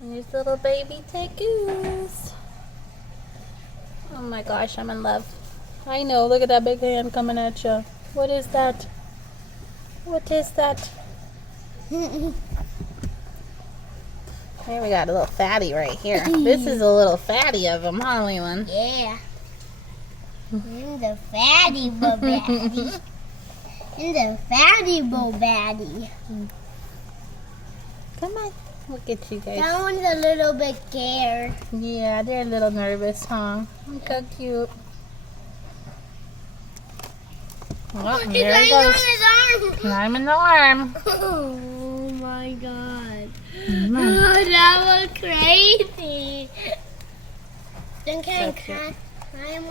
And these little baby tegus. Oh my gosh, I'm in love. I know, look at that big hand coming at you. What is that? What is that? Here we got a little fatty right here. This is a little fatty of them, huh, Leland? Yeah. The fatty bo baddie. The fatty bo baddie. Come on. Look at you guys. That one's a little bit scared. Yeah, they're a little nervous, huh? Look how cute. Oh, He's there he laying goes. on his arm. Climb in the arm. Oh my god. Oh, that was crazy. Then can I climb